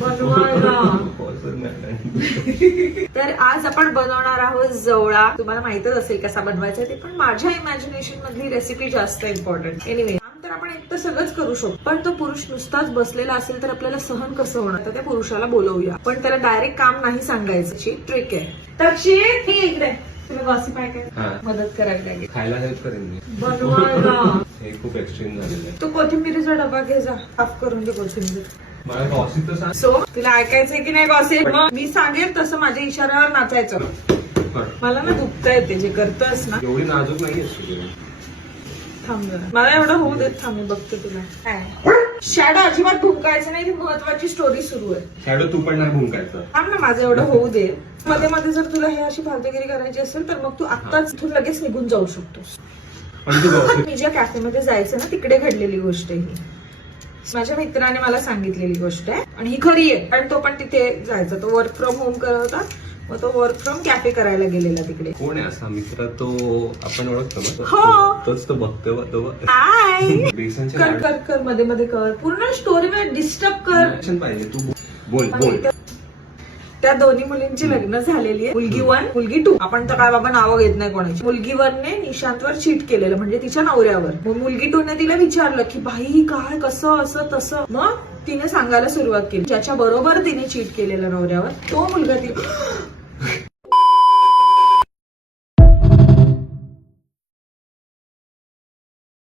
बनवायला. तर आज आपण बनवणार आहोत जवळा. तुम्हाला माहितच असेल कसा बनवायचा ते, पण माझ्या इमॅजिनेशन मधली रेसिपी जास्त इम्पॉर्टंट. एनिवे, तर आपण एकटं सगळंच करू शकतो, पण तो पुरुष नुसताच बसलेला असेल तर आपल्याला सहन कसं होणार. तर त्या पुरुषाला बोलवूया, पण त्याला डायरेक्ट काम नाही सांगायची ट्रिक आहे. तक्षी हे इकडे, तुला गॉसिप आहे काय? मदत करायला लागेल. खायला हेल्प करेन मी. बनवायला हे खूप एक्स्ट्रीम झालेलं आहे. तू कोथिंबीरीचा डबा घे जा, साफ करून दे कोथिंबीर. मला गॉसिप तर सांग. सो तुला ऐकायचंय की नाही गॉसिप? मग मी सांगेन तसं माझ्या इशाऱ्यावर नाचायचं. मला ना दुखता येते जे करतोस ना. एवढी नाजूक नाहीये. थांब जरा, मला एवढं होऊ देत. थांब, मी बघते तुला. काय शॅडो अजिबात भुंकायचं नाही, ती महत्वाची स्टोरी सुरू आहे. शॅडो तू पण नाही भुंकायचं. थांब ना, माझं एवढं होऊ दे. मध्ये मध्ये जर तुला हे अशी फालतूगिरी करायची असेल तर मग तू आत्ताच तू लगेच निघून जाऊ शकतोस. पण तू गॉसिप. मी ज्या कॅफेमध्ये जायचं ना तिकडे घडलेली गोष्ट आहे ही. माझ्या मित्राने मला सांगितलेली गोष्ट आहे आणि ही खरी आहे. आणि तो पण तिथे जायचा, तो वर्क फ्रॉम होम करत होता. मग तो वर्क फ्रॉम कॅफे करायला गेलेला तिकडे. कोण आहे असा मित्र? तो आपण ओळखतो ना. हो. तोच तो बघतो. बेसनचे कर कर कर, मध्ये मध्ये कर, पूर्ण स्टोरी मध्ये डिस्टर्ब कर. लाडू पाहिजे. तू बोल बोल. त्या दोन्ही मुलींची लग्न झालेली आहे. मुलगी 1, मुलगी 2. आपण तर काय बाबा नावं घेत नाही कोणाची. मुलगी 1 ने निशांतवर चीट केलेलं, म्हणजे तिच्या नवऱ्यावर. मग मुलगी 2 ने तिला विचारलं की बाई काय कसं असं तसं. मग तिने सांगायला सुरुवात केली ज्याच्या बरोबर तिने चीट केलेलं नवऱ्यावर तो मुलगा ती